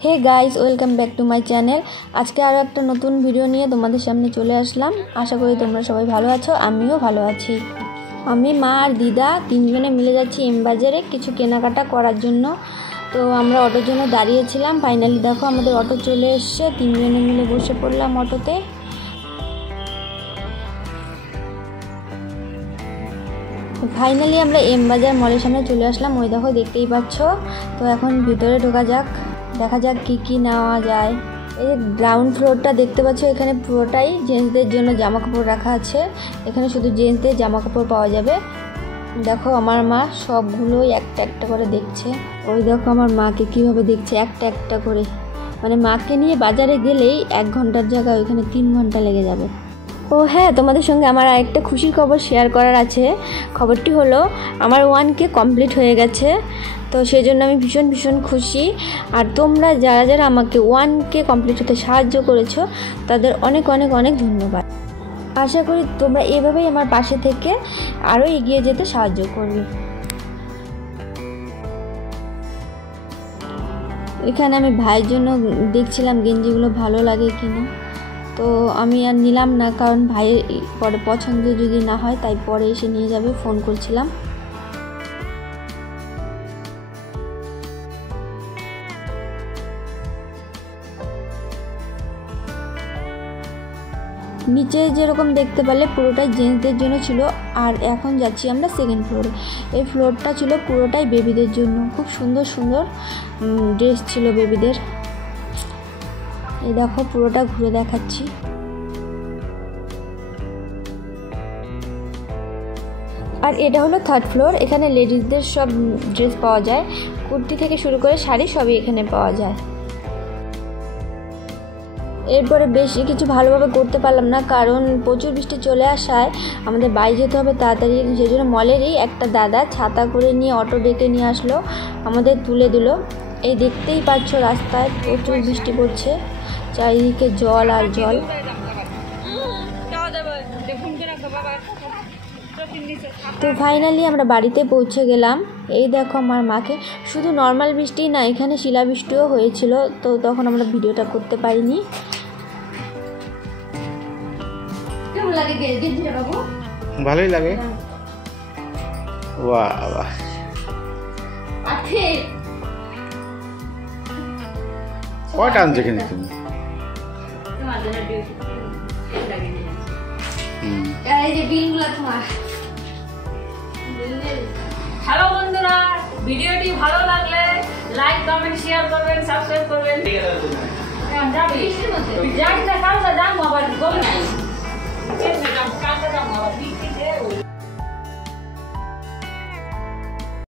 Hey guys welcome back to my channel. आज के आरो एक नतून भिडियो निये तोमादेर सामने चले आसलाम। आशा करी तोमरा सबाई भालो आछो, आमिओ भालो आछि। आमी मा आर दिदा तीनजने मिले जाচ্ছি एम बाजारे किछु केनाकाटा करार जोन्नो। तो आमरा अटोर जोन्नो दाঁড়িয়েছিলাম। फाइनली देखो आमादेर अटो चले एसेছে, तीनजने मिले बसे पड़लाम अटोते। फाइनली आमरा एम बाजार मलेर सामने चले आसलाम। ओई देखो देखतेई पाচ্ছো। तो एखन भितरे ढोका जाक, দেখা যাক কি কি নেওয়া যায়। এই গ্রাউন্ড ফ্লোরটা দেখতে পাচ্ছ, এখানে পুরোটাই জেন্টসদের জন্য জামা কাপড় রাখা আছে। এখানে শুধু জেন্টসদের জামা কাপড় পাওয়া যাবে। দেখো আমার মা সবগুলোই একটা একটা করে দেখছে। ওই দেখো আমার মাকে কীভাবে দেখছে একটা একটা করে। মানে মাকে নিয়ে বাজারে গেলেই 1 ঘন্টার জায়গায় ওইখানে 3 ঘন্টা লেগে যাবে। ও হ্যাঁ, তোমাদের সঙ্গে আমার আরেকটা খুশির খবর শেয়ার করার আছে। খবরটি হলো আমার 1K কমপ্লিট হয়ে গেছে। তো সেই জন্য আমি ভীষণ ভীষণ খুশি। আর তোমরা যারা যারা আমাকে 1K কমপ্লিট হতে সাহায্য করেছো তাদের অনেক অনেক অনেক ধন্যবাদ। আশা করি তোমরা এভাবেই আমার পাশে থেকে আরও এগিয়ে যেতে সাহায্য করবে। এখানে আমি ভাইয়ের জন্য দেখছিলাম গেঞ্জিগুলো ভালো লাগে কিনা। তো আমি আর নিলাম না, কারণ ভাইয়ের পরে পছন্দ যদি না হয় তাই পরে এসে নিয়ে যাবে, ফোন করছিলাম। নিচে যেরকম দেখতে পেলে পুরোটাই জেন্টসদের জন্য ছিল। আর এখন যাচ্ছি আমরা সেকেন্ড ফ্লোরে। এই ফ্লোরটা ছিল পুরোটাই বেবিদের জন্য। খুব সুন্দর সুন্দর ড্রেস ছিল বেবিদের। এই দেখো পুরোটা ঘুরে দেখাচ্ছি। আর এটা হলো থার্ড ফ্লোর। এখানে লেডিসদের সব ড্রেস পাওয়া যায়, কুর্তি থেকে শুরু করে শাড়ি সবই এখানে পাওয়া যায়। এরপরে বেশি কিছু ভালোভাবে করতে পারলাম না, কারণ প্রচুর বৃষ্টি চলে আসায় আমাদের বাড়ি যেতে হবে তাড়াতাড়ি। সেই জন্য মলেরই একটা দাদা ছাতা করে নিয়ে অটো ডেকে নিয়ে আসলো, আমাদের তুলে দিল। এই দেখতেই পাচ্ছ রাস্তায় প্রচুর বৃষ্টি পড়ছে, চারিদিকে জল আর জল। তো ফাইনালি আমরা বাড়িতে পৌঁছে গেলাম। এই দেখো আমার মাকে। শুধু নর্মাল বৃষ্টি না, এখানে শিলাবৃষ্টিও হয়েছিল, তো তখন আমরা ভিডিওটা করতে পারিনি। কেমন লাগে গেঞ্জিটা বাবু? ভালোই লাগে। বাহ বাহ। কয়টা আনছো কিন্তু তুমি? এই যে বিলগুলো তোমার। হ্যালো বন্ধুরা, ভিডিওটি ভালো লাগলে লাইক কমেন্ট শেয়ার করবেন, সাবস্ক্রাইব করবেন। যাবি যাই দেখাও, যাবো আবার